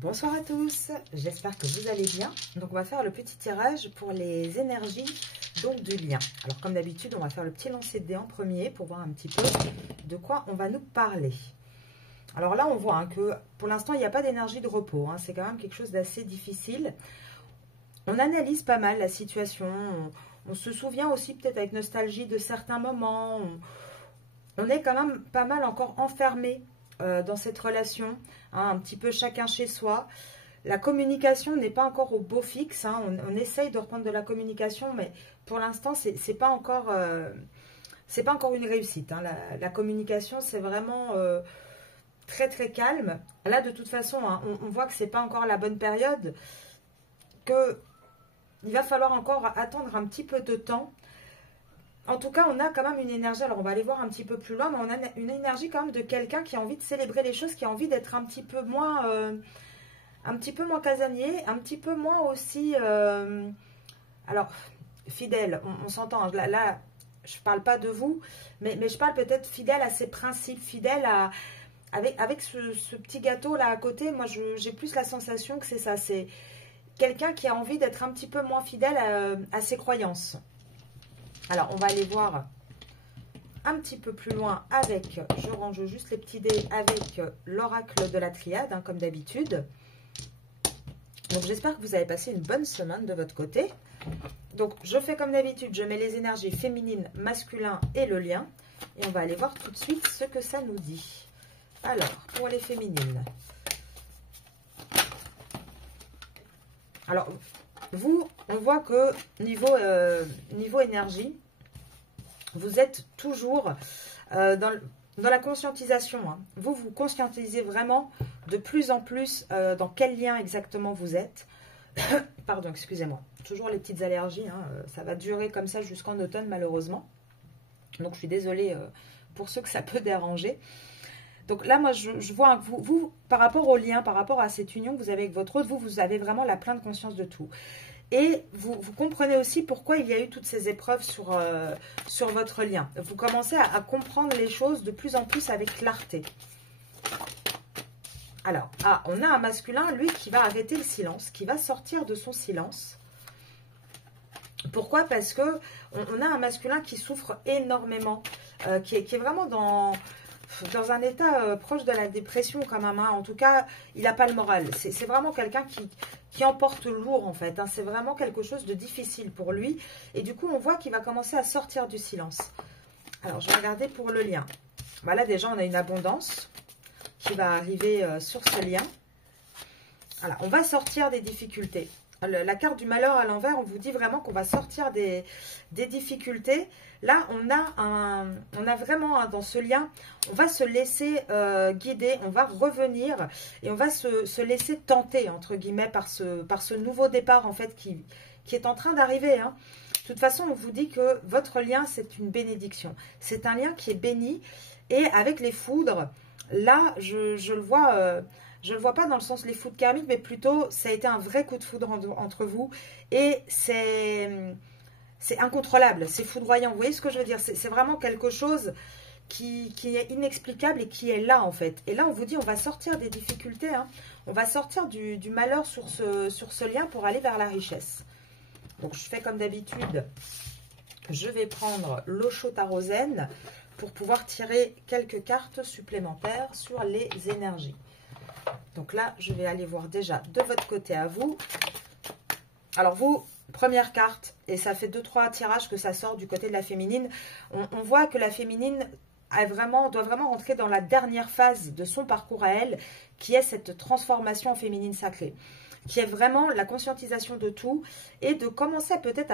Bonsoir à tous, j'espère que vous allez bien. Donc on va faire le petit tirage pour les énergies donc du lien. Alors comme d'habitude, on va faire le petit lancer de dés en premier pour voir un petit peu de quoi on va nous parler. Alors là on voit que pour l'instant il n'y a pas d'énergie de repos, c'est quand même quelque chose d'assez difficile. On analyse pas mal la situation, on se souvient aussi peut-être avec nostalgie de certains moments. On est quand même pas mal encore enfermé dans cette relation, un petit peu chacun chez soi. La communication n'est pas encore au beau fixe, on essaye de reprendre de la communication, mais pour l'instant, c'est pas encore une réussite. La communication, c'est vraiment très très calme. Là, de toute façon, on voit que c'est pas encore la bonne période, que il va falloir encore attendre un petit peu de temps. En tout cas, on a quand même une énergie, alors on va aller voir un petit peu plus loin, mais on a une énergie quand même de quelqu'un qui a envie de célébrer les choses, qui a envie d'être un petit peu moins casanier, un petit peu moins aussi, alors, fidèle, on s'entend, là, je ne parle pas de vous, mais je parle peut-être fidèle à ses principes, fidèle à, avec ce petit gâteau là à côté, moi j'ai plus la sensation que c'est ça, c'est quelqu'un qui a envie d'être un petit peu moins fidèle à ses croyances. Alors, on va aller voir un petit peu plus loin avec, je range juste les petits dés avec l'oracle de la triade, comme d'habitude. Donc, j'espère que vous avez passé une bonne semaine de votre côté. Donc, je fais comme d'habitude, je mets les énergies féminines, masculines et le lien. Et on va aller voir tout de suite ce que ça nous dit. Alors, pour les féminines. Alors, vous, on voit que niveau énergie, vous êtes toujours dans la conscientisation. Vous conscientisez vraiment de plus en plus dans quel lien exactement vous êtes. Pardon, excusez-moi. Toujours les petites allergies. Ça va durer comme ça jusqu'en automne, malheureusement. Donc, je suis désolée pour ceux que ça peut déranger. Donc là, moi, je vois que vous, par rapport au lien, par rapport à cette union que vous avez avec votre autre, vous avez vraiment la pleine conscience de tout. Et vous comprenez aussi pourquoi il y a eu toutes ces épreuves sur votre lien. Vous commencez à comprendre les choses de plus en plus avec clarté. Alors, on a un masculin, lui, qui va arrêter le silence, qui va sortir de son silence. Pourquoi? Parce que on a un masculin qui souffre énormément, qui est vraiment dans un état proche de la dépression quand même. En tout cas, il n'a pas le moral. C'est vraiment quelqu'un qui emporte lourd en fait. C'est vraiment quelque chose de difficile pour lui. Et du coup, on voit qu'il va commencer à sortir du silence. Alors, je vais regarder pour le lien. Là, déjà, on a une abondance qui va arriver sur ce lien. Voilà, on va sortir des difficultés. La carte du malheur à l'envers, on vous dit vraiment qu'on va sortir des difficultés. Là, on a vraiment dans ce lien, on va se laisser guider, on va revenir et on va se laisser tenter, entre guillemets, par ce nouveau départ, en fait, qui est en train d'arriver. De toute façon, on vous dit que votre lien, c'est une bénédiction. C'est un lien qui est béni. Et avec les foudres, là, je le vois... je ne le vois pas dans le sens les foudres karmiques, mais plutôt ça a été un vrai coup de foudre entre vous. Et c'est incontrôlable, c'est foudroyant. Vous voyez ce que je veux dire? C'est vraiment quelque chose qui est inexplicable et qui est là en fait. Et là on vous dit on va sortir des difficultés. On va sortir du malheur sur ce lien pour aller vers la richesse. Donc je fais comme d'habitude. Je vais prendre l'Osho Tarot Zen pour pouvoir tirer quelques cartes supplémentaires sur les énergies. Donc là, je vais aller voir déjà de votre côté à vous. Alors vous, première carte, et ça fait 2-3 tirages que ça sort du côté de la féminine. On voit que la féminine doit vraiment rentrer dans la dernière phase de son parcours à elle, qui est cette transformation en féminine sacrée, qui est vraiment la conscientisation de tout et de commencer peut-être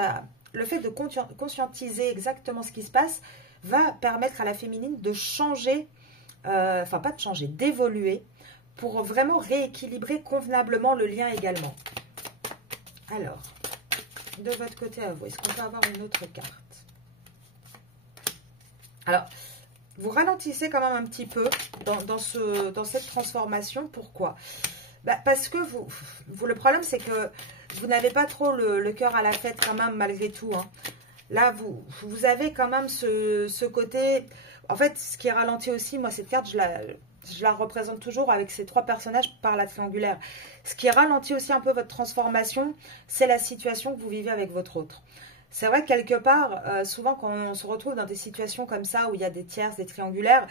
le fait de conscientiser exactement ce qui se passe va permettre à la féminine de changer, enfin pas de changer, d'évoluer, pour vraiment rééquilibrer convenablement le lien également. Alors, de votre côté à vous, est-ce qu'on peut avoir une autre carte? Alors, vous ralentissez quand même un petit peu dans cette transformation. Pourquoi? Parce que le problème, c'est que vous n'avez pas trop le cœur à la fête quand même, malgré tout. Là, vous avez quand même ce côté... En fait, ce qui est ralenti aussi, moi, cette carte, je la représente toujours avec ces 3 personnages par la triangulaire. Ce qui ralentit aussi un peu votre transformation, c'est la situation que vous vivez avec votre autre. C'est vrai que quelque part, souvent quand on se retrouve dans des situations comme ça, où il y a des tierces, des triangulaires,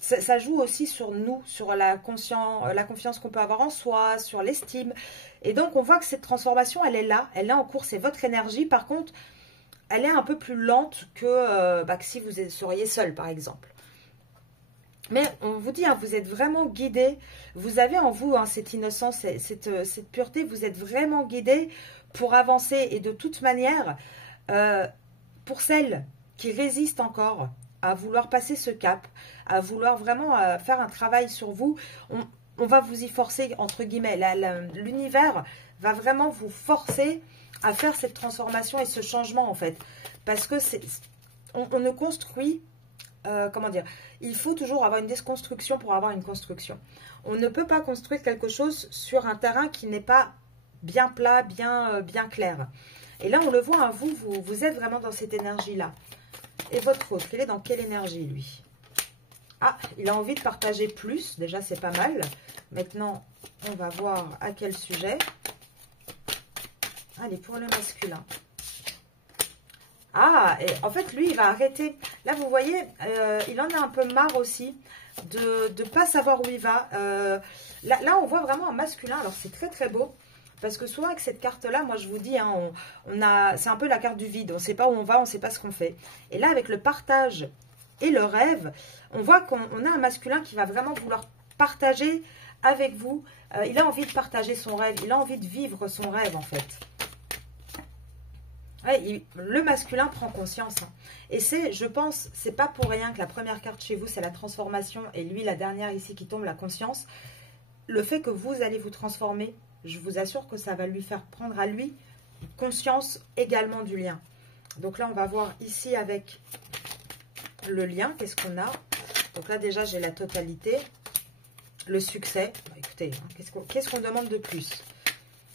ça joue aussi sur nous, sur la confiance qu'on peut avoir en soi, sur l'estime. Et donc, on voit que cette transformation, elle est là, elle est en cours, c'est votre énergie. Par contre, elle est un peu plus lente que si vous seriez seul, par exemple. Mais on vous dit, hein, vous êtes vraiment guidé. Vous avez en vous cette innocence, cette pureté. Vous êtes vraiment guidé pour avancer. Et de toute manière, pour celles qui résistent encore à vouloir passer ce cap, à vouloir vraiment faire un travail sur vous, on va vous y forcer, entre guillemets. L'univers va vraiment vous forcer à faire cette transformation et ce changement, en fait. Parce que on ne construit, comment dire, il faut toujours avoir une déconstruction pour avoir une construction. On ne peut pas construire quelque chose sur un terrain qui n'est pas bien plat, bien clair. Et là, on le voit, hein, vous êtes vraiment dans cette énergie-là. Et votre autre, il est dans quelle énergie, lui? Ah, il a envie de partager plus. Déjà, c'est pas mal. Maintenant, on va voir à quel sujet. Allez, pour le masculin. Ah, et en fait, lui, il va arrêter. Là, vous voyez, il en a un peu marre aussi de ne pas savoir où il va. Là, on voit vraiment un masculin. Alors, c'est très, très beau. Parce que souvent, avec cette carte-là, moi, je vous dis, hein, c'est un peu la carte du vide. On ne sait pas où on va, on ne sait pas ce qu'on fait. Et là, avec le partage et le rêve, on voit qu'on a un masculin qui va vraiment vouloir partager avec vous. Il a envie de partager son rêve. Il a envie de vivre son rêve, en fait. Ouais, le masculin prend conscience. Hein. Et c'est, je pense, c'est pas pour rien que la première carte chez vous, c'est la transformation. Et lui, la dernière ici qui tombe, la conscience. Le fait que vous allez vous transformer, je vous assure que ça va lui faire prendre à lui conscience également du lien. Donc là, on va voir ici avec le lien, qu'est-ce qu'on a. Donc là, déjà, j'ai la totalité, le succès. Bah, écoutez, hein, qu'est-ce qu'on demande de plus?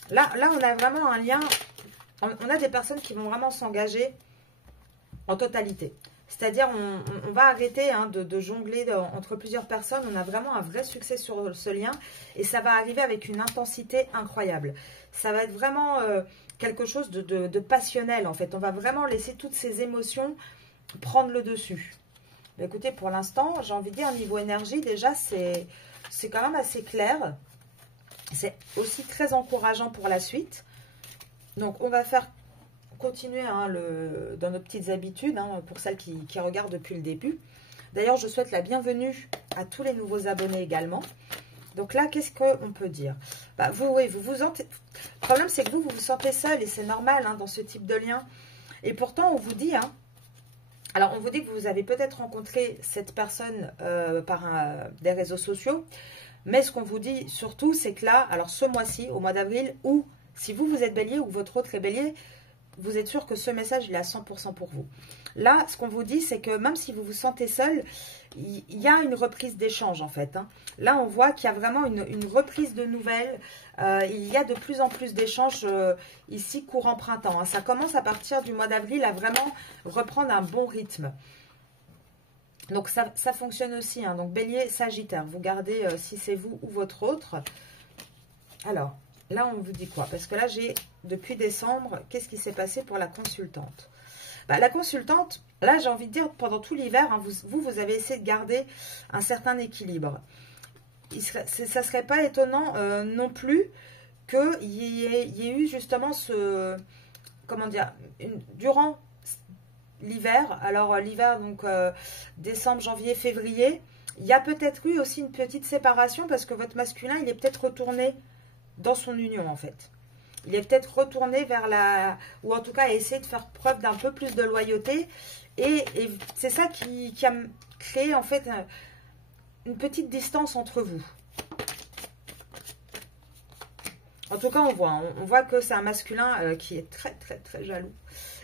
Là, on a vraiment un lien. On a des personnes qui vont vraiment s'engager en totalité. C'est-à-dire, on va arrêter hein, de jongler entre plusieurs personnes. On a vraiment un vrai succès sur ce lien. Et ça va arriver avec une intensité incroyable. Ça va être vraiment quelque chose de passionnel, en fait. On va vraiment laisser toutes ces émotions prendre le dessus. Mais écoutez, pour l'instant, j'ai envie de dire, niveau énergie, déjà, c'est quand même assez clair. C'est aussi très encourageant pour la suite. Donc, on va faire continuer hein, dans nos petites habitudes, hein, pour celles qui regardent depuis le début. D'ailleurs, je souhaite la bienvenue à tous les nouveaux abonnés également. Donc là, qu'est-ce qu'on peut dire? Bah, oui, vous vous sentez... Le problème, c'est que vous vous sentez seul et c'est normal hein, dans ce type de lien. Et pourtant, on vous dit... Hein, alors, on vous dit que vous avez peut-être rencontré cette personne par des réseaux sociaux. Mais ce qu'on vous dit surtout, c'est que là, alors ce mois-ci, au mois d'avril, ou si vous êtes bélier ou que votre autre est bélier, vous êtes sûr que ce message, il est à 100% pour vous. Là, ce qu'on vous dit, c'est que même si vous vous sentez seul, il y a une reprise d'échange, en fait. Hein. Là, on voit qu'il y a vraiment une reprise de nouvelles. Il y a de plus en plus d'échanges ici, courant printemps. Hein. Ça commence à partir du mois d'avril à vraiment reprendre un bon rythme. Donc, ça fonctionne aussi. Hein. Donc, bélier, sagittaire. Vous gardez si c'est vous ou votre autre. Alors... Là, on vous dit quoi? Parce que là, j'ai, depuis décembre, qu'est-ce qui s'est passé pour la consultante? Bah, la consultante, là, j'ai envie de dire, pendant tout l'hiver, hein, vous avez essayé de garder un certain équilibre. Ça ne serait pas étonnant non plus qu'il y ait eu justement ce... Comment dire? Durant l'hiver, alors l'hiver, donc décembre, janvier, février, il y a peut-être eu aussi une petite séparation parce que votre masculin, il est peut-être retourné dans son union en fait. Il est peut-être retourné vers la... ou en tout cas essayer de faire preuve d'un peu plus de loyauté. Et c'est ça qui a créé en fait une petite distance entre vous. En tout cas, on voit que c'est un masculin qui est très, très, très jaloux.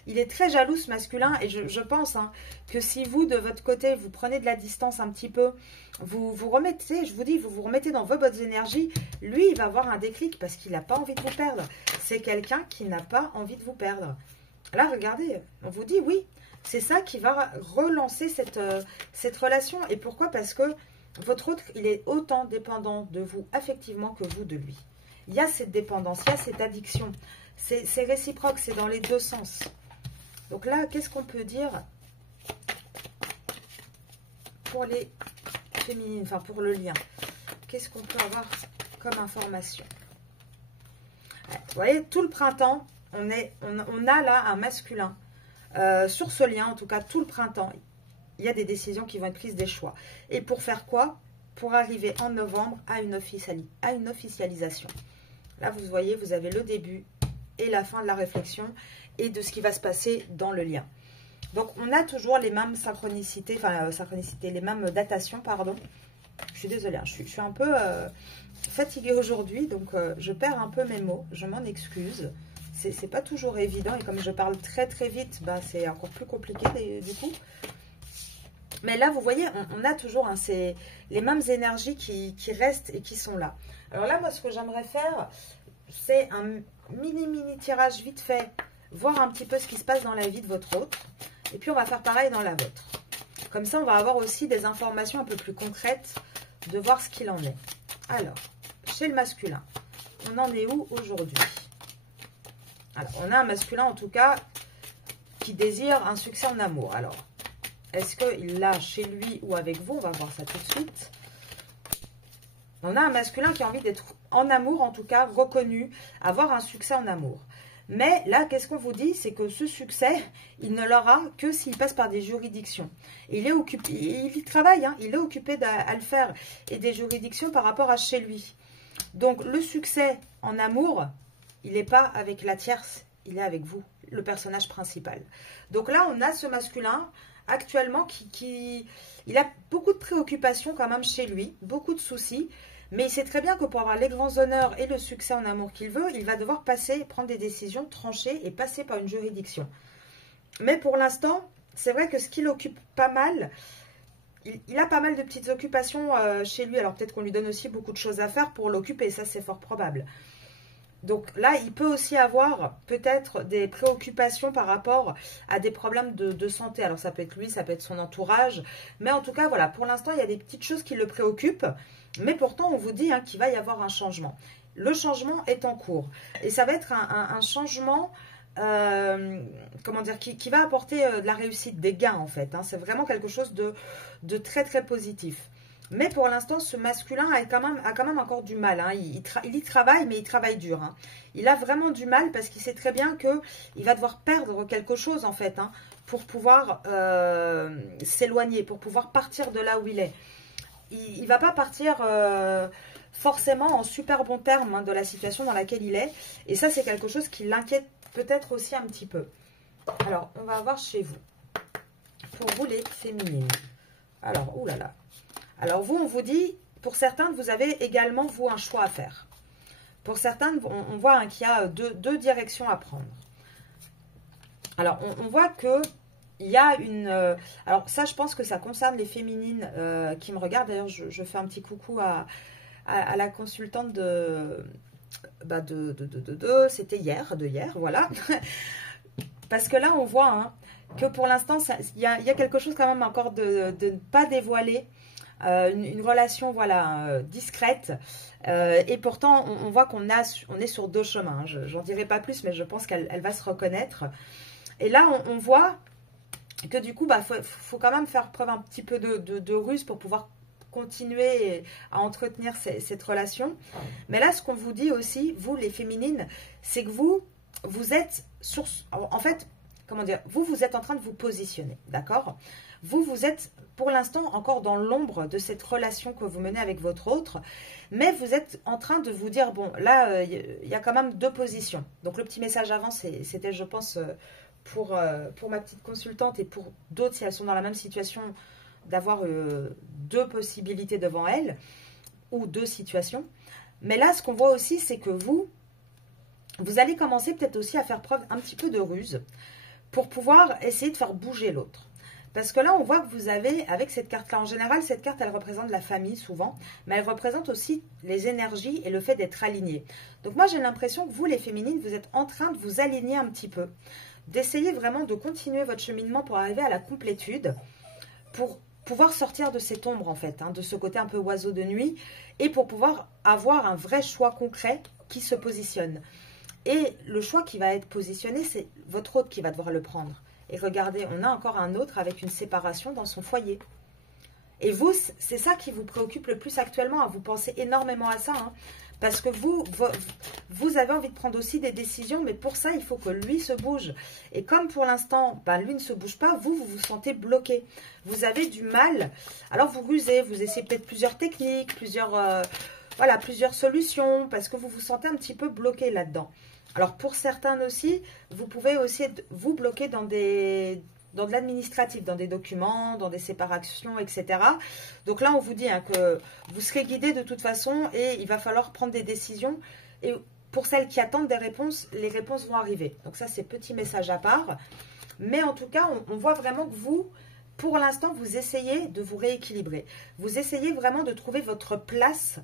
Il est très jaloux, ce masculin, et je pense hein, que si vous, de votre côté, vous prenez de la distance un petit peu, vous vous remettez, je vous dis, vous vous remettez dans vos bonnes énergies, lui, il va avoir un déclic parce qu'il n'a pas envie de vous perdre. C'est quelqu'un qui n'a pas envie de vous perdre. Là, regardez, on vous dit, oui, c'est ça qui va relancer cette relation. Et pourquoi? Parce que votre autre, il est autant dépendant de vous affectivement que vous de lui. Il y a cette dépendance, il y a cette addiction. C'est réciproque, c'est dans les deux sens. Donc là, qu'est-ce qu'on peut dire pour les féminines, enfin pour le lien? Qu'est-ce qu'on peut avoir comme information? Vous voyez, tout le printemps, on a là un masculin. Sur ce lien, en tout cas, tout le printemps, il y a des décisions qui vont être prises, des choix. Et pour faire quoi? Pour arriver en novembre à une officialisation. Là, vous voyez, vous avez le début et la fin de la réflexion et de ce qui va se passer dans le lien. Donc, on a toujours les mêmes synchronicités, les mêmes datations, pardon. Je suis désolée, hein, je suis un peu fatiguée aujourd'hui, donc je perds un peu mes mots, je m'en excuse. C'est pas toujours évident et comme je parle très très vite, bah, c'est encore plus compliqué du coup. Mais là, vous voyez, on a toujours hein, les mêmes énergies qui restent et qui sont là. Alors là, moi, ce que j'aimerais faire, c'est un mini tirage vite fait, voir un petit peu ce qui se passe dans la vie de votre autre. Et puis, on va faire pareil dans la vôtre. Comme ça, on va avoir aussi des informations un peu plus concrètes de voir ce qu'il en est. Alors, chez le masculin, on en est où aujourd'hui? Alors, on a un masculin, en tout cas, qui désire un succès en amour. Alors, est-ce qu'il l'a chez lui ou avec vous? On va voir ça tout de suite. On a un masculin qui a envie d'être en amour, en tout cas, reconnu, avoir un succès en amour. Mais là, qu'est-ce qu'on vous dit? C'est que ce succès, il ne l'aura que s'il passe par des juridictions. Il est occupé, il y travaille, hein, il est occupé à le faire. Et des juridictions par rapport à chez lui. Donc, le succès en amour, il n'est pas avec la tierce, il est avec vous, le personnage principal. Donc là, on a ce masculin actuellement il a beaucoup de préoccupations quand même chez lui, beaucoup de soucis. Mais il sait très bien que pour avoir les grands honneurs et le succès en amour qu'il veut, il va devoir prendre des décisions tranchées et passer par une juridiction. Mais pour l'instant, c'est vrai que ce qui l'occupe pas mal, il a pas mal de petites occupations chez lui. Alors peut-être qu'on lui donne aussi beaucoup de choses à faire pour l'occuper, ça c'est fort probable. Donc là, il peut aussi avoir peut-être des préoccupations par rapport à des problèmes de santé. Alors ça peut être lui, ça peut être son entourage. Mais en tout cas, voilà, pour l'instant, il y a des petites choses qui le préoccupent. Mais pourtant, on vous dit hein, qu'il va y avoir un changement. Le changement est en cours. Et ça va être un changement, comment dire, qui va apporter de la réussite, des gains en fait. Hein. C'est vraiment quelque chose de très très positif. Mais pour l'instant, ce masculin a quand même encore du mal. Hein. Il y travaille, mais il travaille dur. Hein. Il a vraiment du mal parce qu'il sait très bien qu'il va devoir perdre quelque chose en fait hein, pour pouvoir s'éloigner, pour pouvoir partir de là où il est. Il ne va pas partir forcément en super bon terme hein, de la situation dans laquelle il est. Et ça, c'est quelque chose qui l'inquiète peut-être aussi un petit peu. Alors, on va voir chez vous. Pour vous, les féminines. Alors, oulala. Alors, vous, on vous dit, pour certains, vous avez également, vous, un choix à faire. Pour certains, on voit hein, qu'il y a deux directions à prendre. Alors, on voit que il y a une... alors ça, je pense que ça concerne les féminines qui me regardent. D'ailleurs, je fais un petit coucou à la consultante c'était hier, voilà. Parce que là, on voit hein, que pour l'instant, il y a quelque chose quand même encore de ne pas dévoiler. Une relation voilà discrète. Et pourtant, on voit qu'on est sur deux chemins. Hein. J'en dirai pas plus, mais je pense qu'elle va se reconnaître. Et là, on voit que du coup, bah, faut quand même faire preuve un petit peu de ruse pour pouvoir continuer à entretenir cette relation. Mais là, ce qu'on vous dit aussi, vous les féminines, c'est que vous êtes sur... En fait, comment dire, vous êtes en train de vous positionner, d'accord? Vous êtes pour l'instant encore dans l'ombre de cette relation que vous menez avec votre autre, mais vous êtes en train de vous dire, bon, là, il y a quand même deux positions. Donc, le petit message avant, c'était, je pense... pour ma petite consultante et pour d'autres, si elles sont dans la même situation, d'avoir deux possibilités devant elles ou deux situations. Mais là, ce qu'on voit aussi, c'est que vous allez commencer peut-être aussi à faire preuve un petit peu de ruse pour pouvoir essayer de faire bouger l'autre. Parce que là, on voit que vous avez, avec cette carte-là, en général, cette carte, elle représente la famille souvent, mais elle représente aussi les énergies et le fait d'être aligné. Donc moi, j'ai l'impression que vous, les féminines, vous êtes en train de vous aligner un petit peu, d'essayer vraiment de continuer votre cheminement pour arriver à la complétude, pour pouvoir sortir de cette ombre en fait, de ce côté un peu oiseau de nuit, et pour pouvoir avoir un vrai choix concret qui se positionne. Et le choix qui va être positionné, c'est votre autre qui va devoir le prendre. Et regardez, on a encore un autre avec une séparation dans son foyer. Et vous, c'est ça qui vous préoccupe le plus actuellement. Vous pensez énormément à ça. Parce que vous avez envie de prendre aussi des décisions. Mais pour ça, il faut que lui se bouge. Et comme pour l'instant, lui ne se bouge pas, vous vous sentez bloqué. Vous avez du mal. Alors vous rusez. Vous essayez peut-être plusieurs techniques, plusieurs solutions. Parce que vous vous sentez un petit peu bloqué là-dedans. Alors pour certains aussi, vous pouvez aussi vous bloquer dans de l'administratif, dans des documents, dans des séparations, etc. Donc là, on vous dit que vous serez guidé de toute façon et il va falloir prendre des décisions. Et pour celles qui attendent des réponses, les réponses vont arriver. Donc ça, c'est petit message à part. Mais en tout cas, on voit vraiment que vous, pour l'instant, vous essayez de vous rééquilibrer. Vous essayez vraiment de trouver votre place.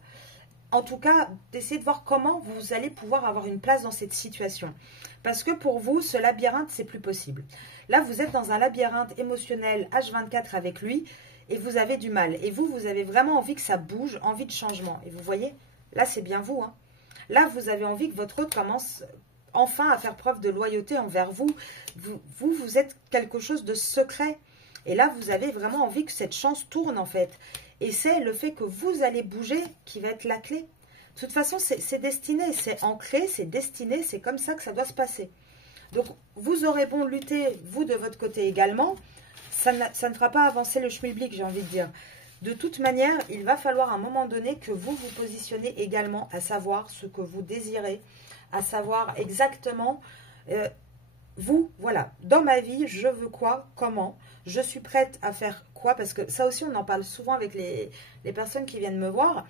En tout cas, d'essayer de voir comment vous allez pouvoir avoir une place dans cette situation. Parce que pour vous, ce labyrinthe, c'est plus possible. Là, vous êtes dans un labyrinthe émotionnel H24 avec lui et vous avez du mal. Et vous avez vraiment envie que ça bouge, envie de changement. Et vous voyez, là, c'est bien vous. Là, vous avez envie que votre autre commence enfin à faire preuve de loyauté envers vous. Vous êtes quelque chose de secret. Et là, vous avez vraiment envie que cette chance tourne en fait. Et c'est le fait que vous allez bouger qui va être la clé. De toute façon, c'est destiné, c'est ancré, c'est destiné, c'est comme ça que ça doit se passer. Donc, vous aurez bon lutter, vous de votre côté également, ça ne fera pas avancer le schmilblick, j'ai envie de dire. De toute manière, il va falloir à un moment donné que vous vous positionnez également à savoir ce que vous désirez, à savoir exactement, vous, voilà, dans ma vie, je veux quoi, comment, je suis prête à faire quoi, parce que ça aussi, on en parle souvent avec les personnes qui viennent me voir,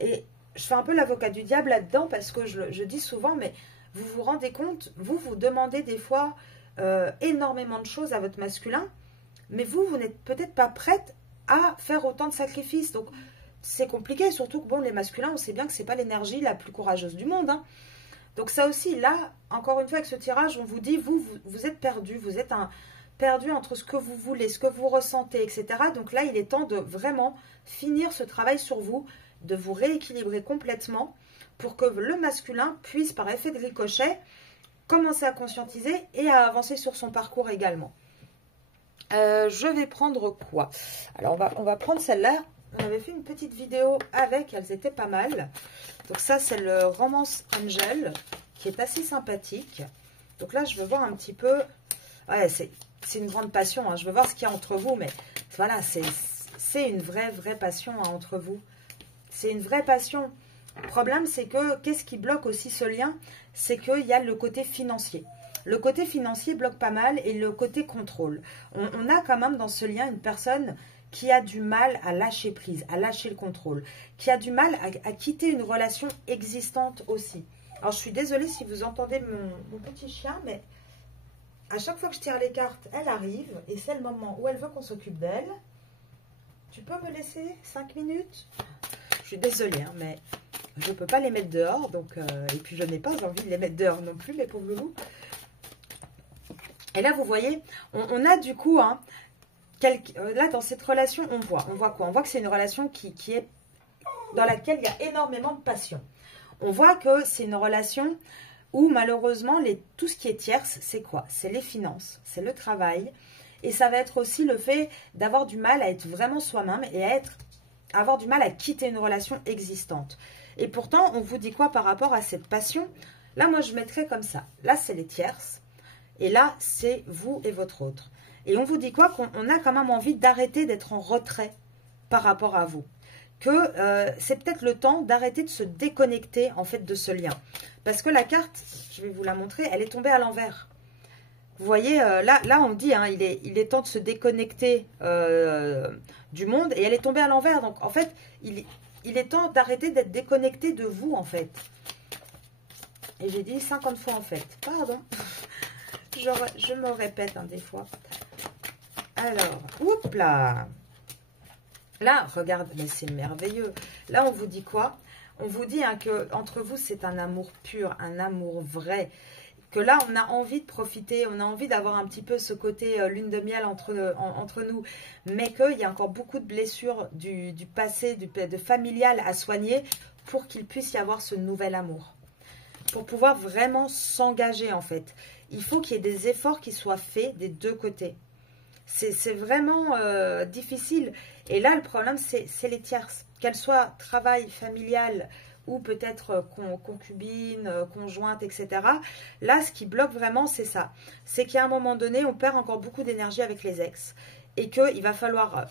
et je fais un peu l'avocat du diable là-dedans, parce que je dis souvent, mais vous vous rendez compte, vous demandez des fois énormément de choses à votre masculin, mais vous n'êtes peut-être pas prête à faire autant de sacrifices, donc c'est compliqué, surtout que bon, les masculins, on sait bien que c'est pas l'énergie la plus courageuse du monde, Donc ça aussi, là, encore une fois, avec ce tirage, on vous dit, vous êtes perdu, vous êtes perdu entre ce que vous voulez, ce que vous ressentez, etc. Donc là, il est temps de vraiment finir ce travail sur vous, de vous rééquilibrer complètement pour que le masculin puisse, par effet de ricochet, commencer à conscientiser et à avancer sur son parcours également. Je vais prendre quoi? Alors, on va prendre celle-là. On avait fait une petite vidéo avec, elles étaient pas mal. Donc ça, c'est le Romance Angel, qui est assez sympathique. Donc là, je veux voir un petit peu... Ouais, c'est une grande passion, je veux voir ce qu'il y a entre vous, mais voilà, c'est une vraie passion entre vous. C'est une vraie passion. Le problème, c'est que, qu'est-ce qui bloque aussi ce lien? C'est qu'il y a le côté financier. Le côté financier bloque pas mal et le côté contrôle. On a quand même dans ce lien une personne qui a du mal à lâcher prise, à lâcher le contrôle, qui a du mal à quitter une relation existante aussi. Alors, je suis désolée si vous entendez mon petit chien, mais à chaque fois que je tire les cartes, elle arrive et c'est le moment où elle veut qu'on s'occupe d'elle. Tu peux me laisser 5 minutes? Je suis désolée, mais je ne peux pas les mettre dehors, donc et puis je n'ai pas envie de les mettre dehors non plus, mes pauvres loulous. Et là, vous voyez, on a du coup, là, dans cette relation, on voit quoi? On voit que c'est une relation qui est dans laquelle il y a énormément de passion. On voit que c'est une relation où, malheureusement, tout ce qui est tierce, c'est quoi? C'est les finances, c'est le travail. Et ça va être aussi le fait d'avoir du mal à être vraiment soi-même et avoir du mal à quitter une relation existante. Et pourtant, on vous dit quoi par rapport à cette passion? Là, moi, je mettrais comme ça. Là, c'est les tierces. Et là, c'est vous et votre autre. Et on vous dit quoi? Qu'on a quand même envie d'arrêter d'être en retrait par rapport à vous. Que c'est peut-être le temps d'arrêter de se déconnecter en fait de ce lien. Parce que la carte, je vais vous la montrer, elle est tombée à l'envers. Vous voyez, là on dit, il est temps de se déconnecter du monde et elle est tombée à l'envers. Donc en fait, il est temps d'arrêter d'être déconnecté de vous en fait. Et j'ai dit 50 fois en fait. Pardon. Je me répète des fois. Alors, oups là. Là, regarde, mais c'est merveilleux. Là, on vous dit quoi? On vous dit que entre vous, c'est un amour pur, un amour vrai. que là, on a envie de profiter, on a envie d'avoir un petit peu ce côté lune de miel entre nous, mais qu'il y a encore beaucoup de blessures du passé, de familial à soigner pour qu'il puisse y avoir ce nouvel amour. Pour pouvoir vraiment s'engager, en fait. Il faut qu'il y ait des efforts qui soient faits des deux côtés. C'est vraiment difficile. Et là, le problème, c'est les tierces. Qu'elles soient travail familial ou peut-être concubine, conjointe, etc. Là, ce qui bloque vraiment, c'est ça. C'est qu'à un moment donné, on perd encore beaucoup d'énergie avec les ex. Et qu'il va falloir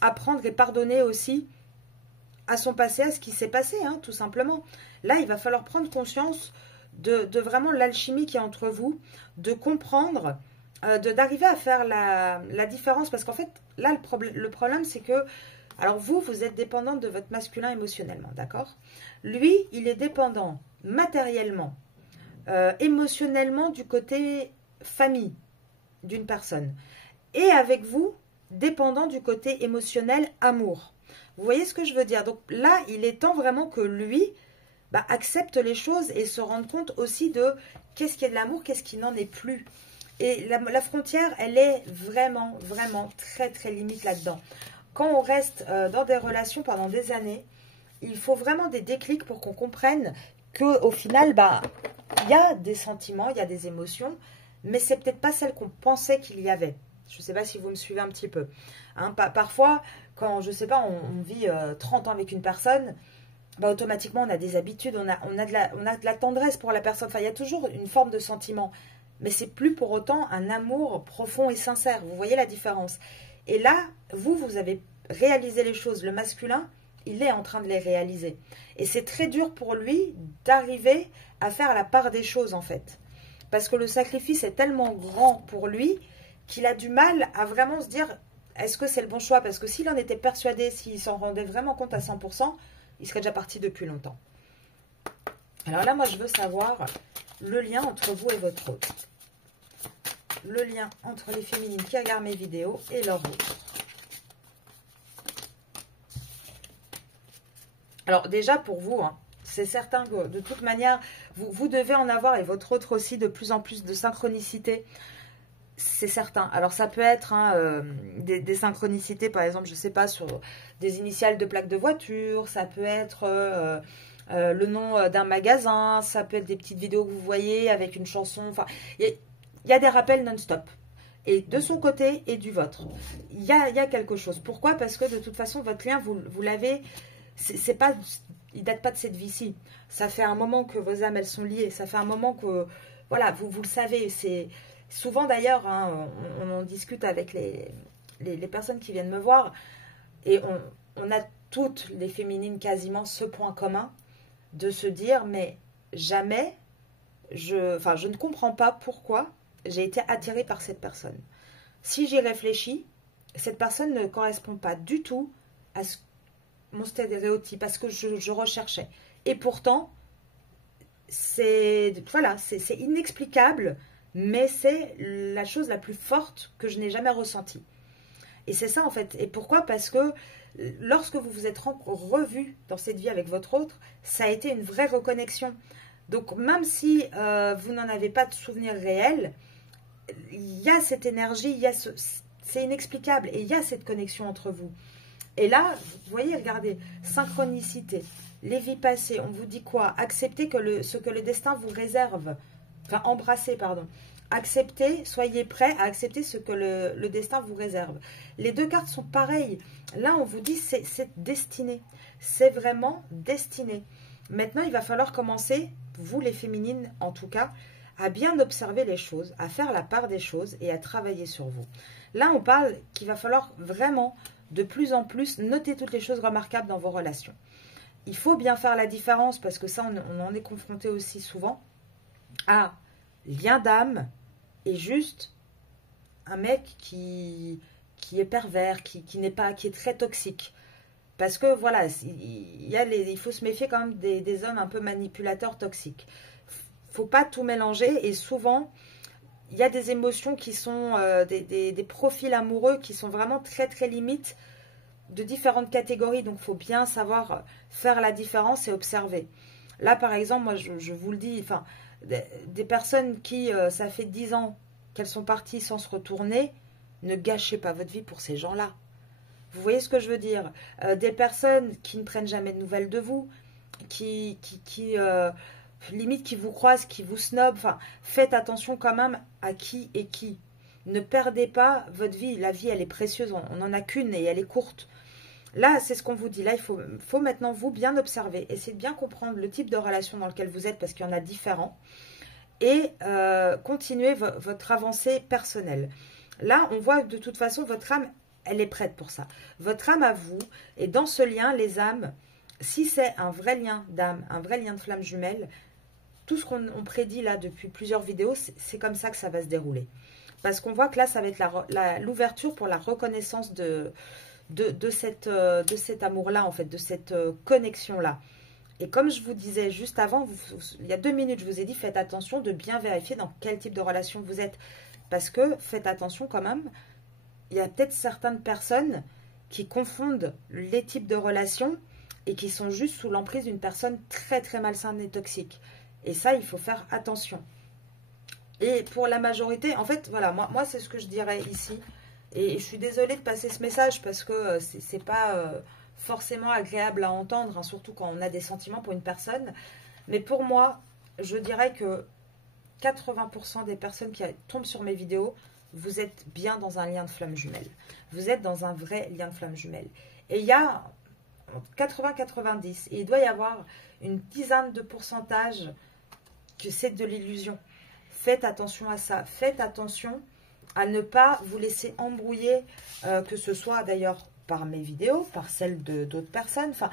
apprendre et pardonner aussi à son passé, à ce qui s'est passé, hein, tout simplement. Là, il va falloir prendre conscience de vraiment l'alchimie qui est entre vous, de comprendre, d'arriver à faire la différence. Parce qu'en fait, là, le problème, c'est que, alors vous êtes dépendante de votre masculin émotionnellement, d'accord? Lui, il est dépendant matériellement, émotionnellement du côté famille d'une personne. Et avec vous, dépendant du côté émotionnel amour. Vous voyez ce que je veux dire? Donc là, il est temps vraiment que lui accepte les choses et se rende compte aussi de qu'est-ce qui est de l'amour, qu'est-ce qui n'en est plus. Et la frontière, elle est vraiment, vraiment très, très limite là-dedans. Quand on reste dans des relations pendant des années, il faut vraiment des déclics pour qu'on comprenne qu'au final, il y a des sentiments, il y a des émotions, mais c'est peut-être pas celles qu'on pensait qu'il y avait. Je ne sais pas si vous me suivez un petit peu. Hein, parfois, quand, je ne sais pas, on vit 30 ans avec une personne, automatiquement, on a des habitudes, on a de la tendresse pour la personne. Enfin, il y a toujours une forme de sentiment. Mais c'est plus pour autant un amour profond et sincère. Vous voyez la différence. Et là, vous avez réalisé les choses. Le masculin, il est en train de les réaliser. Et c'est très dur pour lui d'arriver à faire la part des choses, en fait. Parce que le sacrifice est tellement grand pour lui qu'il a du mal à vraiment se dire, est-ce que c'est le bon choix? Parce que s'il en était persuadé, s'il s'en rendait vraiment compte à 100%, il serait déjà parti depuis longtemps. Alors là, moi, je veux savoir le lien entre vous et votre autre. Le lien entre les féminines qui regardent mes vidéos et leur autre. Alors déjà, pour vous, hein, c'est certain que de toute manière, vous devez en avoir, et votre autre aussi, de plus en plus de synchronicité. C'est certain. Alors ça peut être des synchronicités, par exemple, je ne sais pas, sur des initiales de plaques de voiture, ça peut être le nom d'un magasin, ça peut être des petites vidéos que vous voyez avec une chanson. Enfin, il y a des rappels non-stop. Et de son côté et du vôtre. Il y a quelque chose. Pourquoi? Parce que de toute façon, votre lien, vous l'avez... C'est pas, il date pas de cette vie-ci. Ça fait un moment que vos âmes, elles sont liées. Ça fait un moment que... Voilà, vous le savez, c'est... Souvent d'ailleurs, hein, on en discute avec les personnes qui viennent me voir et on a toutes les féminines quasiment ce point commun de se dire mais jamais, je ne comprends pas pourquoi j'ai été attirée par cette personne. Si j'y réfléchis, cette personne ne correspond pas du tout à mon stéréotype, à ce que je recherchais. Et pourtant, c'est inexplicable. Mais c'est la chose la plus forte que je n'ai jamais ressentie. Et c'est ça en fait. Et pourquoi? Parce que lorsque vous vous êtes revu dans cette vie avec votre autre, ça a été une vraie reconnexion. Donc même si vous n'en avez pas de souvenir réel, il y a cette énergie, c'est inexplicable. Et il y a cette connexion entre vous. Et là, vous voyez, regardez, synchronicité, les vies passées, on vous dit quoi? Acceptez ce que le destin vous réserve. Enfin, embrasser, pardon. Acceptez, soyez prêts à accepter ce que le destin vous réserve. Les deux cartes sont pareilles. Là, on vous dit, c'est destiné. C'est vraiment destiné. Maintenant, il va falloir commencer, vous les féminines en tout cas, à bien observer les choses, à faire la part des choses et à travailler sur vous. Là, on parle qu'il va falloir vraiment, de plus en plus, noter toutes les choses remarquables dans vos relations. Il faut bien faire la différence, parce que ça, on en est confronté aussi souvent, à lien d'âme et juste un mec qui est pervers, qui est très toxique. Parce que voilà, il faut se méfier quand même des hommes un peu manipulateurs toxiques. Faut pas tout mélanger et souvent il y a des émotions qui sont des profils amoureux qui sont vraiment très très limites de différentes catégories. Donc il faut bien savoir faire la différence et observer. Là par exemple, moi je vous le dis, enfin des personnes qui, ça fait 10 ans qu'elles sont parties sans se retourner, ne gâchez pas votre vie pour ces gens-là. Vous voyez ce que je veux dire? Des personnes qui ne prennent jamais de nouvelles de vous, qui limite qui vous croisent, qui vous snobent. Enfin, faites attention quand même à qui et qui. Ne perdez pas votre vie. La vie, elle est précieuse. On n'en a qu'une et elle est courte. Là, c'est ce qu'on vous dit. Là, il faut maintenant vous bien observer. Essayez de bien comprendre le type de relation dans lequel vous êtes parce qu'il y en a différents. Et continuez votre avancée personnelle. Là, on voit de toute façon votre âme, elle est prête pour ça. Votre âme à vous, et dans ce lien, les âmes, si c'est un vrai lien d'âme, un vrai lien de flamme jumelle, tout ce qu'on prédit là depuis plusieurs vidéos, c'est comme ça que ça va se dérouler. Parce qu'on voit que là, ça va être l'ouverture pour la reconnaissance de cet amour-là, en fait, de cette connexion-là. Et comme je vous disais juste avant, il y a 2 minutes, je vous ai dit, faites attention de bien vérifier dans quel type de relation vous êtes. Parce que, faites attention quand même, il y a peut-être certaines personnes qui confondent les types de relations et qui sont juste sous l'emprise d'une personne très très malsaine et toxique. Et ça, il faut faire attention. Et pour la majorité, en fait, voilà, moi c'est ce que je dirais ici. Et je suis désolée de passer ce message parce que c'est pas forcément agréable à entendre, hein, surtout quand on a des sentiments pour une personne. Mais pour moi, je dirais que 80% des personnes qui tombent sur mes vidéos, vous êtes bien dans un lien de flamme jumelle. Vous êtes dans un vrai lien de flamme jumelle. Et il y a 80-90, et il doit y avoir une dizaine de pourcentage que c'est de l'illusion. Faites attention à ça. Faites attention à ne pas vous laisser embrouiller, que ce soit d'ailleurs par mes vidéos, par celles d'autres personnes. Enfin,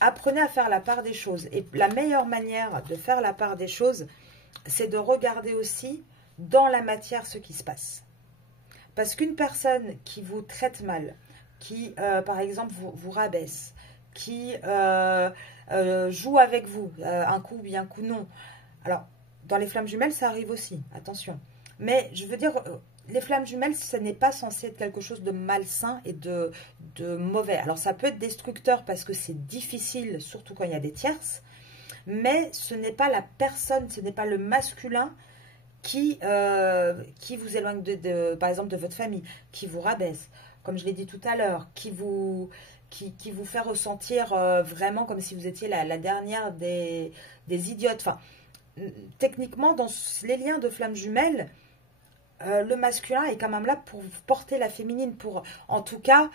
apprenez à faire la part des choses. Et la meilleure manière de faire la part des choses, c'est de regarder aussi dans la matière ce qui se passe. Parce qu'une personne qui vous traite mal, qui, par exemple, vous rabaisse, qui joue avec vous, un coup oui, un coup non. Alors, dans les flammes jumelles, ça arrive aussi, attention. Mais je veux dire, les flammes jumelles, ce n'est pas censé être quelque chose de malsain et de mauvais. Alors, ça peut être destructeur parce que c'est difficile, surtout quand il y a des tierces. Mais ce n'est pas la personne, ce n'est pas le masculin qui vous éloigne, par exemple, de votre famille, qui vous rabaisse, comme je l'ai dit tout à l'heure, qui vous fait ressentir vraiment comme si vous étiez la dernière des idiotes. Enfin, techniquement, dans les liens de flammes jumelles, le masculin est quand même là pour porter la féminine, pour, en tout cas,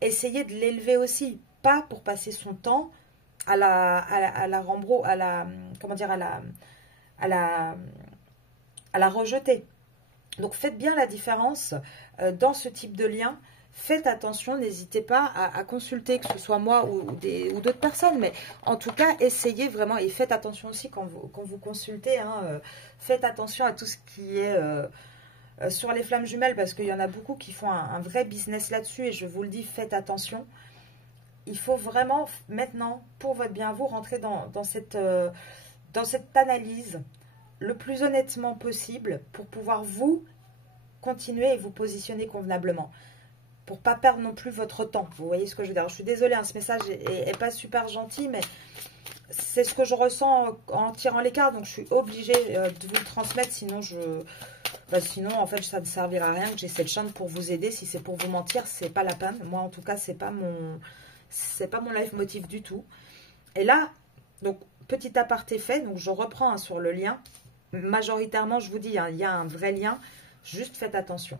essayer de l'élever aussi, pas pour passer son temps à la rejeter. Donc faites bien la différence dans ce type de lien. Faites attention, n'hésitez pas à consulter, que ce soit moi ou d'autres personnes, mais en tout cas, essayez vraiment, et faites attention aussi quand vous consultez, hein, faites attention à tout ce qui est sur les flammes jumelles, parce qu'il y en a beaucoup qui font un vrai business là-dessus, et je vous le dis, faites attention. Il faut vraiment, maintenant, pour votre bien, vous rentrer dans cette analyse le plus honnêtement possible pour pouvoir vous continuer et vous positionner convenablement. Pour pas perdre non plus votre temps. Vous voyez ce que je veux dire? Je suis désolée, hein, ce message est pas super gentil, mais c'est ce que je ressens en tirant les cartes. Donc, je suis obligée de vous le transmettre, sinon, sinon en fait, ça ne servira à rien que j'ai cette chaîne pour vous aider. Si c'est pour vous mentir, c'est pas la peine. Moi, en tout cas, c'est pas mon life motif du tout. Et là, donc, petit aparté fait, donc je reprends hein, sur le lien. Majoritairement, je vous dis, hein, il y a un vrai lien. Juste faites attention.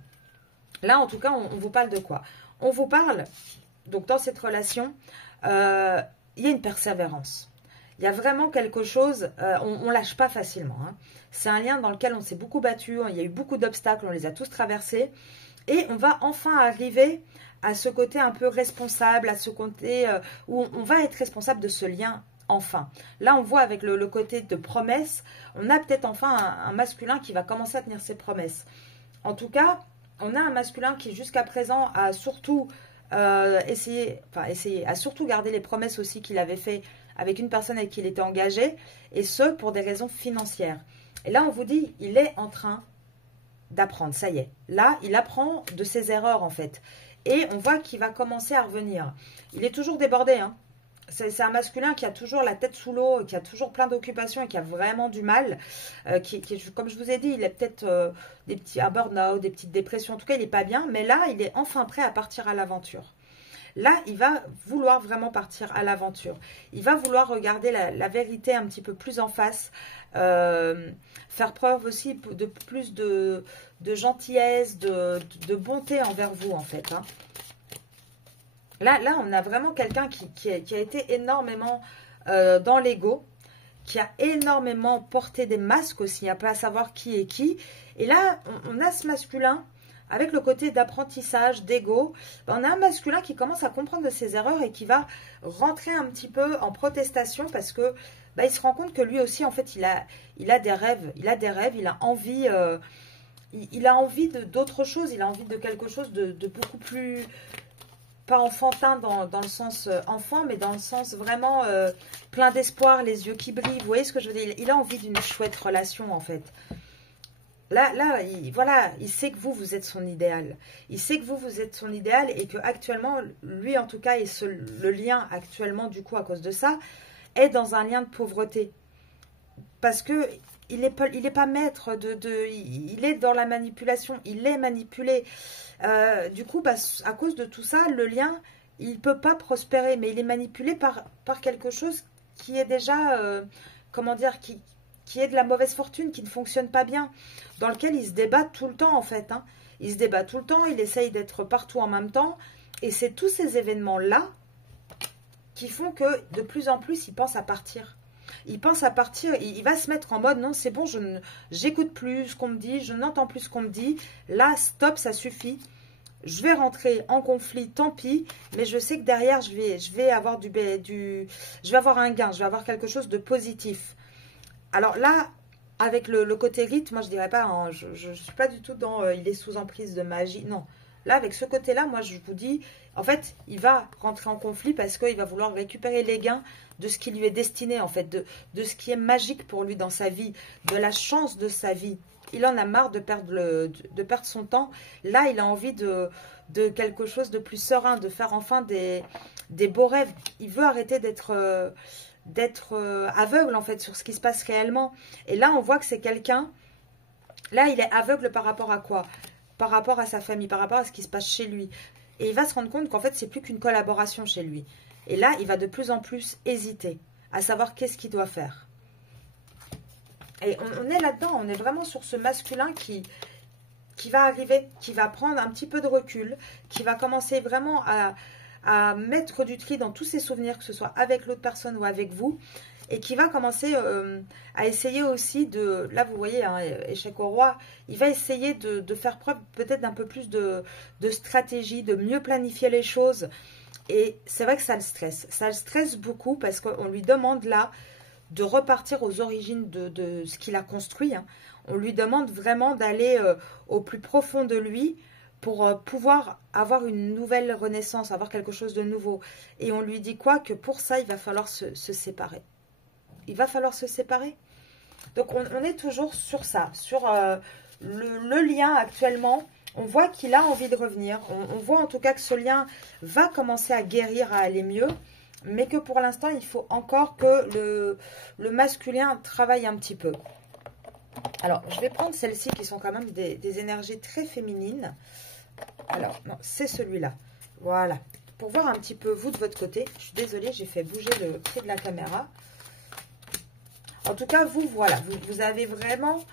Là, en tout cas, on vous parle de quoi? On vous parle, donc dans cette relation, il y a une persévérance. Il y a vraiment quelque chose, on ne lâche pas facilement. Hein. C'est un lien dans lequel on s'est beaucoup battu, il y a eu beaucoup d'obstacles, on les a tous traversés. Et on va enfin arriver à ce côté un peu responsable, à ce côté où on va être responsable de ce lien enfin. Là, on voit avec le côté de promesse, on a peut-être enfin un masculin qui va commencer à tenir ses promesses. En tout cas, on a un masculin qui jusqu'à présent a surtout a surtout gardé les promesses aussi qu'il avait fait avec une personne avec qui il était engagé, et ce pour des raisons financières. Et là, on vous dit, il est en train d'apprendre, ça y est. Là, il apprend de ses erreurs en fait. Et on voit qu'il va commencer à revenir. Il est toujours débordé, hein. C'est un masculin qui a toujours la tête sous l'eau, qui a toujours plein d'occupations et qui a vraiment du mal. Comme je vous ai dit, il a peut-être des petits burn-out, des petites dépressions. En tout cas, il n'est pas bien. Mais là, il est enfin prêt à partir à l'aventure. Là, il va vouloir vraiment partir à l'aventure. Il va vouloir regarder la vérité un petit peu plus en face. Faire preuve aussi de plus de gentillesse, de bonté envers vous, en fait. Hein. Là, on a vraiment quelqu'un qui a été énormément dans l'ego, qui a énormément porté des masques aussi, à pas savoir qui est qui. Et là, on a ce masculin, avec le côté d'apprentissage, d'ego, on a un masculin qui commence à comprendre de ses erreurs et qui va rentrer un petit peu en protestation parce que il se rend compte que lui aussi, en fait, il a des rêves, il a envie... il a envie d'autre chose, il a envie de quelque chose de beaucoup plus... Pas enfantin dans le sens enfant, mais dans le sens vraiment plein d'espoir, les yeux qui brillent. Vous voyez ce que je veux dire? Il a envie d'une chouette relation, en fait. Là, voilà, il sait que vous êtes son idéal. Il sait que vous êtes son idéal et que actuellement, lui en tout cas, et le lien actuellement, du coup, à cause de ça, est dans un lien de pauvreté. Parce que il est pas maître il est dans la manipulation, il est manipulé. Du coup, à cause de tout ça, le lien, il peut pas prospérer, mais il est manipulé par quelque chose qui est déjà, comment dire, qui est de la mauvaise fortune, qui ne fonctionne pas bien, dans lequel il se débat tout le temps, en fait. Hein. Il se débat tout le temps, il essaye d'être partout en même temps, et c'est tous ces événements-là qui font que, de plus en plus, il pense à partir. Il pense à partir, il va se mettre en mode, non, c'est bon, j'écoute plus ce qu'on me dit, je n'entends plus ce qu'on me dit, là, stop, ça suffit. Je vais rentrer en conflit, tant pis, mais je sais que derrière, je vais avoir je vais avoir un gain, je vais avoir quelque chose de positif. Alors là, avec le côté rythme, moi je dirais pas, hein, je ne suis pas du tout dans il est sous emprise de magie, non. Là, avec ce côté-là, moi je vous dis, en fait, il va rentrer en conflit parce qu'il va vouloir récupérer les gains de ce qui lui est destiné, en fait, de ce qui est magique pour lui dans sa vie, de la chance de sa vie. Il en a marre de perdre son temps. Là, il a envie de quelque chose de plus serein, de faire enfin des beaux rêves. Il veut arrêter d'être aveugle, en fait, sur ce qui se passe réellement. Et là, on voit que c'est quelqu'un... Là, il est aveugle par rapport à quoi? Par rapport à sa famille, par rapport à ce qui se passe chez lui. Et il va se rendre compte qu'en fait, c'est plus qu'une collaboration chez lui. Et là, il va de plus en plus hésiter à savoir qu'est-ce qu'il doit faire. Et on est là-dedans, on est vraiment sur ce masculin qui va arriver, qui va prendre un petit peu de recul, qui va commencer vraiment à mettre du tri dans tous ses souvenirs, que ce soit avec l'autre personne ou avec vous, et qui va commencer à essayer aussi de... Là, vous voyez, hein, échec au roi, il va essayer de faire preuve peut-être d'un peu plus de stratégie, de mieux planifier les choses. Et c'est vrai que ça le stresse. Ça le stresse beaucoup parce qu'on lui demande là de repartir aux origines de ce qu'il a construit. Hein. On lui demande vraiment d'aller au plus profond de lui pour pouvoir avoir une nouvelle renaissance, avoir quelque chose de nouveau. Et on lui dit quoi? Que pour ça, il va falloir se séparer. Il va falloir se séparer. Donc, on est toujours sur ça, sur le lien actuellement. On voit qu'il a envie de revenir. On voit en tout cas que ce lien va commencer à guérir, à aller mieux. Mais que pour l'instant, il faut encore que le masculin travaille un petit peu. Alors, je vais prendre celles-ci qui sont quand même des énergies très féminines. Alors, non, c'est celui-là. Voilà. Pour voir un petit peu vous de votre côté. Je suis désolée, j'ai fait bouger le pied de la caméra. En tout cas, vous, voilà. Vous avez vraiment...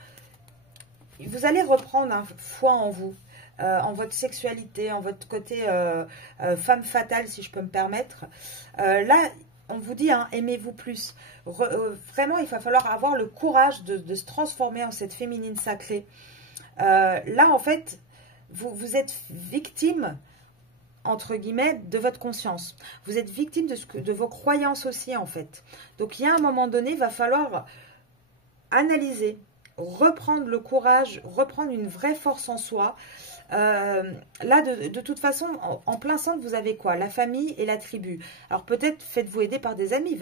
Vous allez reprendre un foi en vous. En votre sexualité, en votre côté femme fatale, si je peux me permettre. Là, on vous dit, hein, aimez-vous plus. Vraiment, il va falloir avoir le courage de se transformer en cette féminine sacrée. Là, en fait, vous êtes victime, entre guillemets, de votre conscience. Vous êtes victime de vos croyances aussi, en fait. Donc, il y a un moment donné, il va falloir analyser, reprendre le courage, reprendre une vraie force en soi. Là, de toute façon, en plein centre, vous avez quoi? La famille et la tribu. Alors peut-être faites-vous aider par des amis,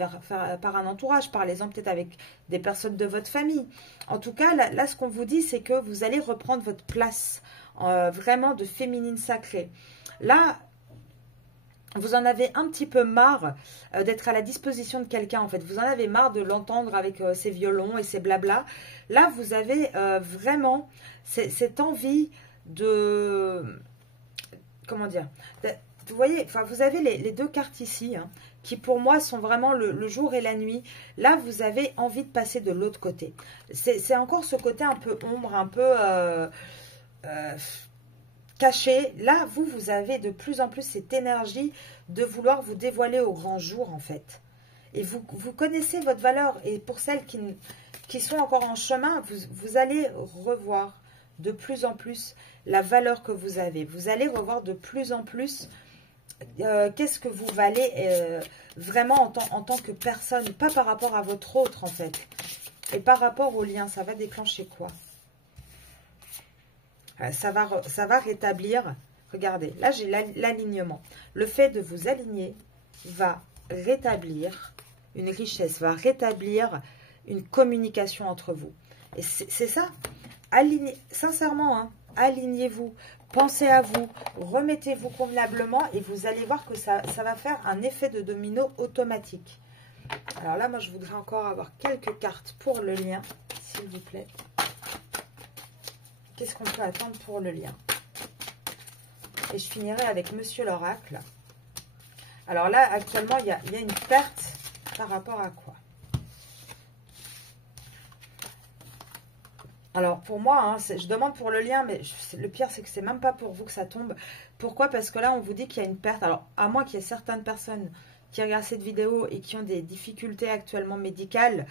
par un entourage, parlez-en peut-être avec des personnes de votre famille. En tout cas, là ce qu'on vous dit, c'est que vous allez reprendre votre place vraiment de féminine sacrée. Là, vous en avez un petit peu marre d'être à la disposition de quelqu'un, en fait. Vous en avez marre de l'entendre avec ses violons et ses blabla. Là, vous avez vraiment cette envie de... Comment dire, vous voyez, enfin, vous avez les deux cartes ici, hein, qui pour moi sont vraiment le jour et la nuit. Là, vous avez envie de passer de l'autre côté. C'est encore ce côté un peu ombre, un peu... caché. Là, vous avez de plus en plus cette énergie de vouloir vous dévoiler au grand jour, en fait. Et vous connaissez votre valeur. Et pour celles qui sont encore en chemin, vous allez revoir de plus en plus la valeur que vous avez. Vous allez revoir de plus en plus qu'est-ce que vous valez vraiment en tant que personne. Pas par rapport à votre autre, en fait. Et par rapport au lien, ça va déclencher quoi? Ça va rétablir, regardez, là j'ai l'alignement. Le fait de vous aligner va rétablir une richesse, va rétablir une communication entre vous. Et c'est ça, sincèrement, hein, alignez-vous, pensez à vous, remettez-vous convenablement et vous allez voir que ça va faire un effet de domino automatique. Alors là, moi je voudrais encore avoir quelques cartes pour le lien, s'il vous plaît. Qu'est-ce qu'on peut attendre pour le lien? Et je finirai avec Monsieur l'Oracle. Alors là, actuellement, il y a une perte par rapport à quoi? Alors, pour moi, hein, je demande pour le lien, mais le pire, c'est que c'est même pas pour vous que ça tombe. Pourquoi? Parce que là, on vous dit qu'il y a une perte. Alors, à moins qu'il y ait certaines personnes qui regardent cette vidéo et qui ont des difficultés actuellement médicales,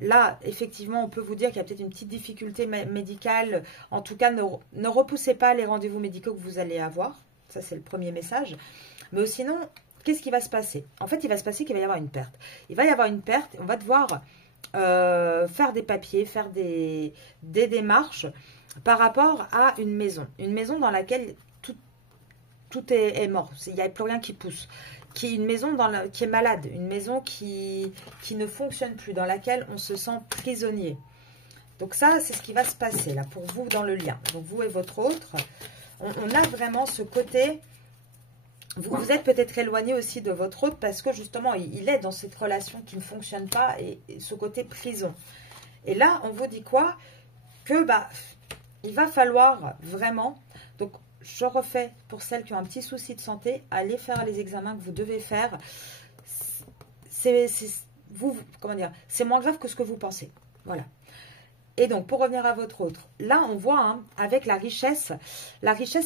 là, effectivement, on peut vous dire qu'il y a peut-être une petite difficulté médicale. En tout cas, ne repoussez pas les rendez-vous médicaux que vous allez avoir. Ça, c'est le premier message. Mais sinon, qu'est-ce qui va se passer? En fait, il va se passer qu'il va y avoir une perte. Il va y avoir une perte. On va devoir faire des papiers, faire des démarches par rapport à une maison. Une maison dans laquelle tout est mort. Il n'y a plus rien qui pousse. Une maison qui est malade, une maison qui ne fonctionne plus, dans laquelle on se sent prisonnier. Donc ça, c'est ce qui va se passer là pour vous dans le lien. Donc vous et votre autre, on a vraiment ce côté, vous êtes peut-être éloigné aussi de votre autre parce que justement, il est dans cette relation qui ne fonctionne pas et ce côté prison. Et là, on vous dit quoi? Que il va falloir vraiment... Donc, je refais pour celles qui ont un petit souci de santé, allez faire les examens que vous devez faire. Comment dire, c'est moins grave que ce que vous pensez. Voilà. Et donc, pour revenir à votre autre, là, on voit, hein, avec la richesse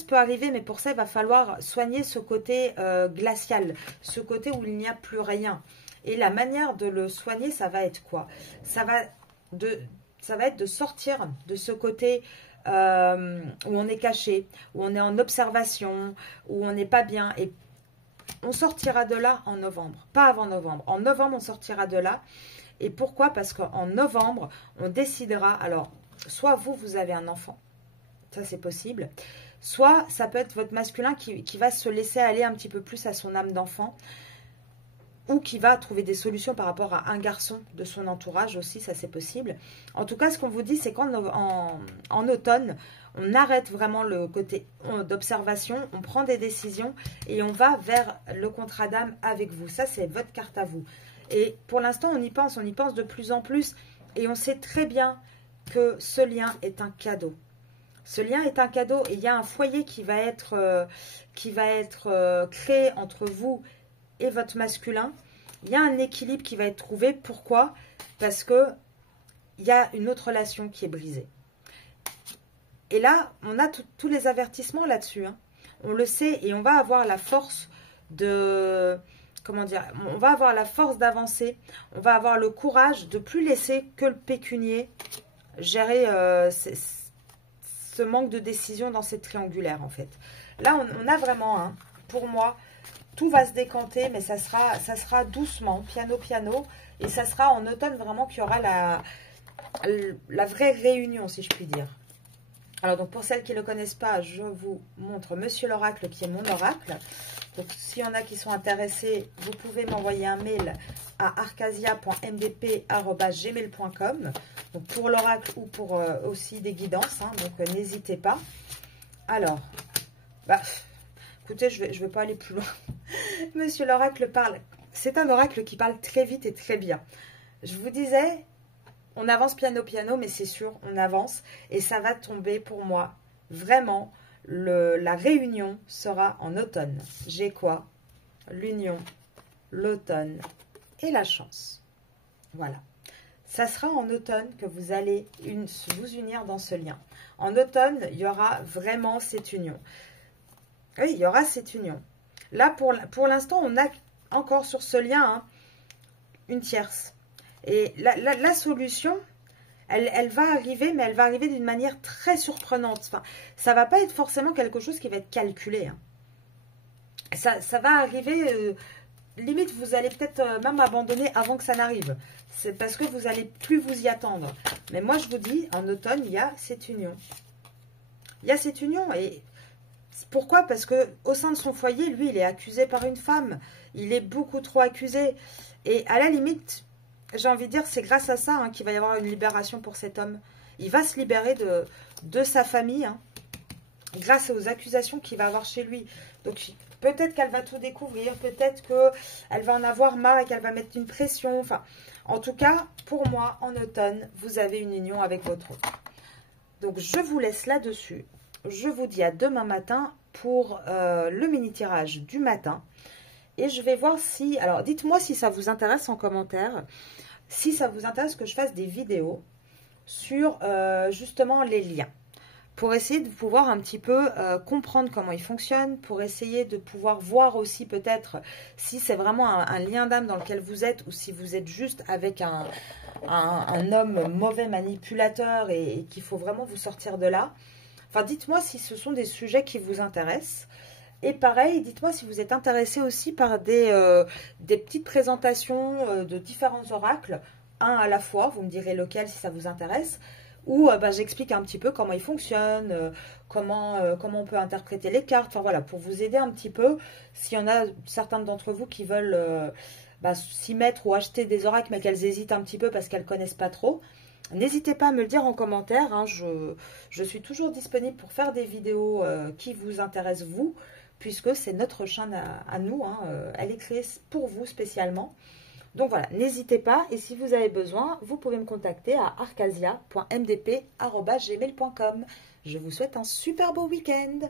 peut arriver, mais pour ça, il va falloir soigner ce côté glacial, ce côté où il n'y a plus rien. Et la manière de le soigner, ça va être quoi? Ça va être de sortir de ce côté... où on est caché, où on est en observation, où on n'est pas bien. Et on sortira de là en novembre, pas avant novembre. En novembre, on sortira de là. Et pourquoi? Parce qu'en novembre, on décidera, alors, soit vous avez un enfant, ça c'est possible, soit ça peut être votre masculin qui va se laisser aller un petit peu plus à son âme d'enfant, ou qui va trouver des solutions par rapport à un garçon de son entourage aussi, ça c'est possible. En tout cas, ce qu'on vous dit, c'est qu'en automne, on arrête vraiment le côté d'observation, on prend des décisions et on va vers le contrat d'âme avec vous. Ça, c'est votre carte à vous. Et pour l'instant, on y pense de plus en plus et on sait très bien que ce lien est un cadeau. Ce lien est un cadeau et il y a un foyer qui va être créé entre vous et votre masculin. Il y a un équilibre qui va être trouvé. Pourquoi? Parce que il y a une autre relation qui est brisée. Et là, on a tous les avertissements là-dessus. Hein. On le sait et on va avoir la force de... Comment dire? On va avoir la force d'avancer. On va avoir le courage de plus laisser que le pécunier gérer ce manque de décision dans cette triangulaire, en fait. Là, on a vraiment, hein, pour moi... Tout va se décanter, mais ça sera doucement, piano, et ça sera en automne vraiment qu'il y aura la vraie réunion, si je puis dire. Alors, donc, pour celles qui ne le connaissent pas, je vous montre Monsieur l'Oracle, qui est mon oracle. Donc, s'il y en a qui sont intéressés, vous pouvez m'envoyer un mail à arcasia.mdp@gmail.com. Donc, pour l'oracle ou pour aussi des guidances, hein, donc n'hésitez pas. Alors, Écoutez, je vais pas aller plus loin. Monsieur l'oracle parle. C'est un oracle qui parle très vite et très bien. Je vous disais, on avance piano, mais c'est sûr, on avance. Et ça va tomber pour moi. Vraiment, la réunion sera en automne. J'ai quoi? L'union, l'automne et la chance. Voilà. Ça sera en automne que vous allez vous unir dans ce lien. En automne, il y aura vraiment cette union. Oui, il y aura cette union. Là, pour l'instant, on a encore sur ce lien hein, une tierce. Et la solution, elle va arriver, mais elle va arriver d'une manière très surprenante. Enfin, ça ne va pas être forcément quelque chose qui va être calculé. Hein. Ça va arriver, limite, vous allez peut-être même abandonner avant que ça n'arrive. C'est parce que vous n'allez plus vous y attendre. Mais moi, je vous dis, en automne, il y a cette union. Il y a cette union. Et pourquoi? Parce que au sein de son foyer, lui, il est accusé par une femme. Il est beaucoup trop accusé. Et à la limite, j'ai envie de dire, c'est grâce à ça hein, qu'il va y avoir une libération pour cet homme. Il va se libérer de sa famille hein, grâce aux accusations qu'il va avoir chez lui. Donc, peut-être qu'elle va tout découvrir. Peut-être qu'elle va en avoir marre et qu'elle va mettre une pression. Enfin, en tout cas, pour moi, en automne, vous avez une union avec votre autre. Donc, je vous laisse là-dessus. Je vous dis à demain matin pour le mini-tirage du matin. Et je vais voir si... Alors, dites-moi si ça vous intéresse en commentaire. Si ça vous intéresse que je fasse des vidéos sur justement les liens. Pour essayer de pouvoir un petit peu comprendre comment ils fonctionnent. Pour essayer de pouvoir voir aussi peut-être si c'est vraiment un lien d'âme dans lequel vous êtes. Ou si vous êtes juste avec un homme mauvais manipulateur et qu'il faut vraiment vous sortir de là. Enfin, dites-moi si ce sont des sujets qui vous intéressent. Et pareil, dites-moi si vous êtes intéressé aussi par des petites présentations de différents oracles, un à la fois, vous me direz lequel si ça vous intéresse, où j'explique un petit peu comment ils fonctionnent, comment on peut interpréter les cartes, enfin voilà, pour vous aider un petit peu, s'il y en a certains d'entre vous qui veulent s'y mettre ou acheter des oracles, mais qu'elles hésitent un petit peu parce qu'elles ne connaissent pas trop. N'hésitez pas à me le dire en commentaire, hein, je suis toujours disponible pour faire des vidéos qui vous intéressent vous, puisque c'est notre chaîne à nous, hein, elle est créée pour vous spécialement. Donc voilà, n'hésitez pas, et si vous avez besoin, vous pouvez me contacter à arcasia.mdp@gmail.com. Je vous souhaite un super beau week-end.